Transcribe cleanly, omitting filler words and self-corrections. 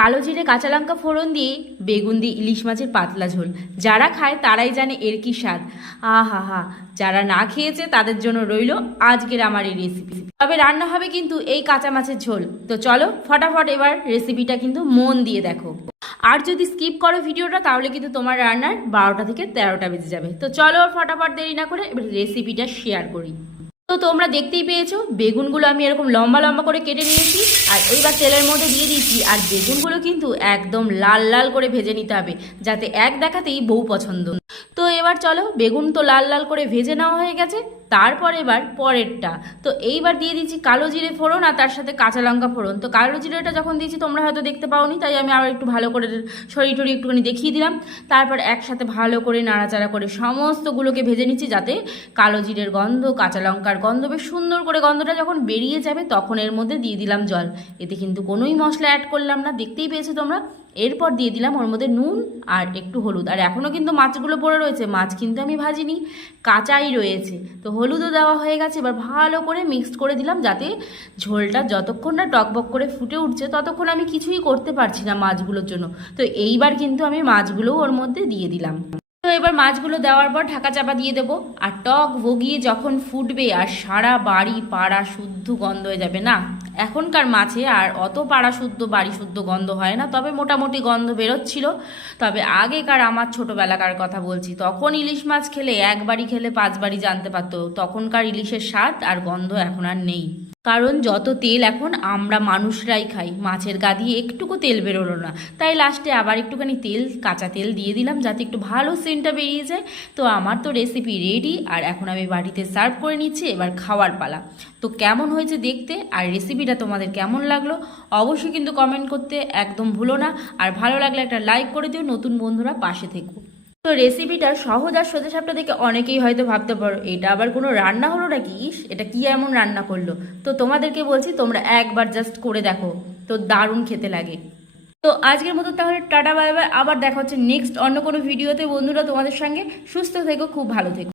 কালো জিরে কাঁচা লঙ্কা ফোড়ন দিয়ে বেগুন দিয়ে ইলিশ মাছের পাতলা ঝোল। যারা খায় তারাই জানে এর কি স্বাদ। আহা হা, যারা না খেয়েছে তাদের জন্য রইল আজকের আমার এই রেসিপি। তবে রান্না হবে কিন্তু এই কাঁচা মাছের ঝোল। তো চলো ফটাফট এবার রেসিপিটা কিন্তু মন দিয়ে দেখো। আর যদি স্কিপ করো ভিডিওটা তাহলে কিন্তু তোমার রান্নার 12টা থেকে 13টা বেজে যাবে। তো চলো ফটাফট দেরি না করে এবার রেসিপিটা শেয়ার করি। তো তোমরা দেখতেই পেয়েছো বেগুনগুলো আমি এরকম লম্বা লম্বা করে কেটে নিয়েছি, আর এইবার তেলের মধ্যে দিয়ে দিচ্ছি। আর বেগুনগুলো কিন্তু একদম লাল লাল করে ভেজে নিতে হবে, যাতে এক দেখাতেই বউ পছন্দ। তো এবার চলো, বেগুন তো লাল লাল করে ভেজে নেওয়া হয়ে গেছে। তারপর এবার পরেরটা, তো এইবার দিয়ে দিচ্ছি কালো জিরে ফোড়ন আর তার সাথে কাঁচা লঙ্কা ফোড়ন। তো কালো জিরেটা যখন দিয়েছি তোমরা হয়তো দেখতে পাওনি, তাই আমি আবার একটু ভালো করে ছড়িয়ে টড়িয়ে একটুখানি দেখিয়ে দিলাম। তারপর একসাথে ভালো করে নাড়াচাড়া করে সমস্তগুলোকে ভেজে নিচ্ছি, যাতে কালো জিরের গন্ধ কাঁচা লঙ্কার গন্ধ বেশ সুন্দর করে গন্ধটা যখন বেরিয়ে যাবে তখন এর মধ্যে দিয়ে দিলাম জল। এতে কিন্তু কোনোই মশলা অ্যাড করলাম না, দেখতেই পেয়েছো তোমরা। এরপর দিয়ে দিলাম ওর মধ্যে নুন আর একটু হলুদ। আর এখনও কিন্তু মাছগুলো পড়ে রয়েছে, মাছ কিন্তু আমি ভাজিনি, কাঁচাই রয়েছে। তো হলুদও দেওয়া হয়ে গেছে। এবার ভালো করে মিক্সড করে দিলাম, যাতে ঝোলটা যতক্ষণ না টকবক করে ফুটে উঠছে ততক্ষণ আমি কিছুই করতে পারছি না মাছগুলোর জন্য। তো এইবার কিন্তু আমি মাছগুলোও ওর মধ্যে দিয়ে দিলাম। তো এবার মাছগুলো দেওয়ার পর ঢাকা চাপা দিয়ে দেবো। আর টক বগিয়ে যখন ফুটবে আর সারা বাড়ি পাড়া শুদ্ধ গন্ধ হয়ে যাবে না, এখনকার মাছে আর অত পাড়া শুদ্ধ বাড়ি শুদ্ধ গন্ধ হয় না, তবে মোটামুটি গন্ধ বেরোচ্ছিল। তবে আগেকার আমার ছোটোবেলাকার কথা বলছি, তখন ইলিশ মাছ খেলে একবারই খেলে 5 বারই জানতে পারতো। তখনকার ইলিশের স্বাদ আর গন্ধ এখন আর নেই, কারণ যত তেল এখন আমরা মানুষরাই খাই, মাছের গা দিয়ে একটুকু তেল বেরোলো না। তাই লাস্টে আবার একটুখানি তেল, কাঁচা তেল দিয়ে দিলাম, যাতে একটু ভালো সেন্টটা বেরিয়ে যায়। তো আমার তো রেসিপি রেডি, আর এখন আমি বাড়িতে সার্ভ করে নিচ্ছি। এবার খাওয়ার পালা। তো কেমন হয়েছে দেখতে আর রেসিপিটা তোমাদের কেমন লাগলো অবশ্যই কিন্তু কমেন্ট করতে একদম ভুলো না। আর ভালো লাগলে একটা লাইক করে দিও, নতুন বন্ধুরা পাশে থেকো। তো রেসিপিটা সহজ আর সোজাসাপটা দেখে অনেকেই হয়তো ভাবতে পারো এটা আবার কোনো রান্না হলো নাকি, এটা কি এমন রান্না করলো। তো তোমাদেরকে বলছি তোমরা একবার জাস্ট করে দেখো, তো দারুণ খেতে লাগে। তো আজকের মতো তাহলে টাটা বাই বাই, আবার দেখা হচ্ছে নেক্সট অন্য কোনো ভিডিওতে। বন্ধুরা তোমাদের সঙ্গে সুস্থ থেকো, খুব ভালো থেকো।